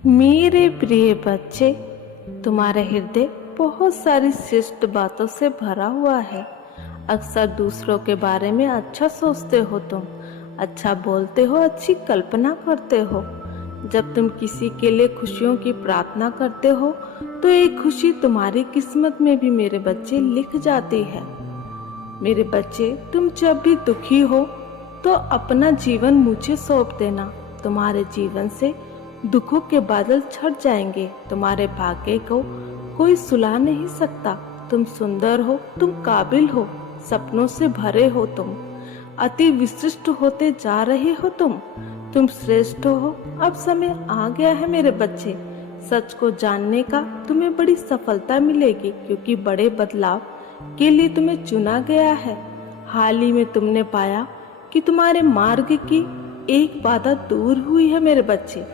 मेरे प्रिय बच्चे, तुम्हारा हृदय बहुत सारी शिष्ट बातों से भरा हुआ है। अक्सर दूसरों के बारे में अच्छा सोचते हो, तुम अच्छा बोलते हो, अच्छी कल्पना करते हो। जब तुम किसी के लिए खुशियों की प्रार्थना करते हो तो एक खुशी तुम्हारी किस्मत में भी मेरे बच्चे लिख जाती है। मेरे बच्चे, तुम जब भी दुखी हो तो अपना जीवन मुझे सौंप देना। तुम्हारे जीवन से दुखों के बादल छट जाएंगे। तुम्हारे भाग्य को कोई सुला नहीं सकता। तुम सुंदर हो, तुम काबिल हो, सपनों से भरे हो, तुम अति विशिष्ट होते जा रहे हो। तुम श्रेष्ठ हो। अब समय आ गया है मेरे बच्चे, सच को जानने का। तुम्हें बड़ी सफलता मिलेगी क्योंकि बड़े बदलाव के लिए तुम्हें चुना गया है। हाल ही में तुमने पाया कि तुम्हारे मार्ग की एक बाधा दूर हुई है मेरे बच्चे।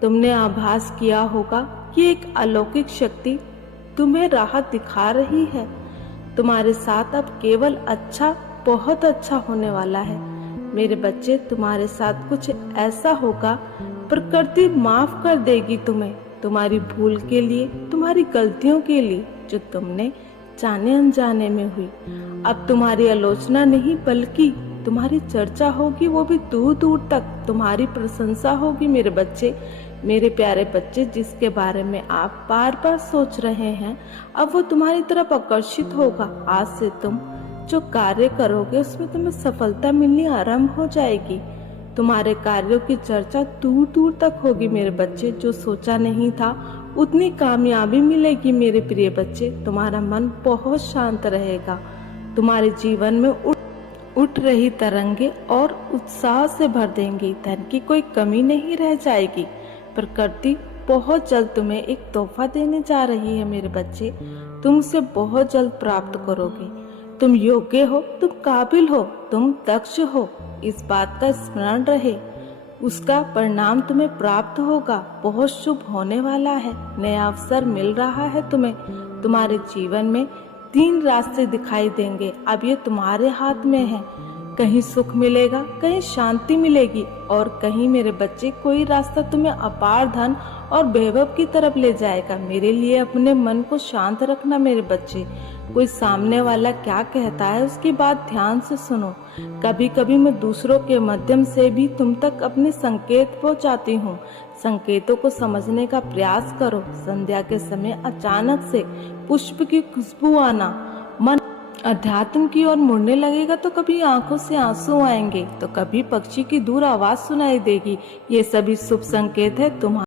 तुमने आभास किया होगा कि एक अलौकिक शक्ति तुम्हें राह दिखा रही है। तुम्हारे साथ अब केवल अच्छा, बहुत अच्छा होने वाला है मेरे बच्चे। तुम्हारे साथ कुछ ऐसा होगा, प्रकृति माफ कर देगी तुम्हें, तुम्हारी भूल के लिए, तुम्हारी गलतियों के लिए जो तुमने जाने अनजाने में हुई। अब तुम्हारी आलोचना नहीं बल्कि तुम्हारी चर्चा होगी, वो भी दूर दूर तक तुम्हारी प्रशंसा होगी मेरे बच्चे। मेरे प्यारे बच्चे, जिसके बारे में आप बार बार सोच रहे हैं अब वो तुम्हारी तरफ आकर्षित होगा। आज से तुम जो कार्य करोगे उसमें तुम्हें सफलता मिलनी आरंभ हो जाएगी। तुम्हारे कार्यों की चर्चा दूर दूर तक होगी मेरे बच्चे। जो सोचा नहीं था उतनी कामयाबी मिलेगी मेरे प्रिय बच्चे। तुम्हारा मन बहुत शांत रहेगा। तुम्हारे जीवन में उठ रही तरंगे और उत्साह से भर देंगी। धन की कोई कमी नहीं रह जाएगी। प्रकृति बहुत जल्द तुम्हें एक तोहफा देने जा रही है मेरे बच्चे। तुम उसे बहुत जल्द प्राप्त करोगे। तुम योग्य हो, तुम काबिल हो, तुम दक्ष हो। इस बात का स्मरण रहे, उसका परिणाम तुम्हें प्राप्त होगा। बहुत शुभ होने वाला है। नया अवसर मिल रहा है तुम्हें। तुम्हारे जीवन में 3 रास्ते दिखाई देंगे। अब ये तुम्हारे हाथ में है। कहीं सुख मिलेगा, कहीं शांति मिलेगी और कहीं मेरे बच्चे कोई रास्ता तुम्हें अपार धन और वैभव की तरफ ले जाएगा। मेरे लिए अपने मन को शांत रखना मेरे बच्चे। कोई सामने वाला क्या कहता है उसकी बात ध्यान से सुनो। कभी कभी मैं दूसरों के माध्यम से भी तुम तक अपने संकेत पहुंचाती हूँ। संकेतों को समझने का प्रयास करो। संध्या के समय अचानक से पुष्प की खुशबू आना, मन अध्यात्म की ओर मुड़ने लगेगा तो कभी आंखों से आंसू आएंगे तो कभी पक्षी की दूर आवाज सुनाई देगी। ये सभी शुभ संकेत है तुम्हारे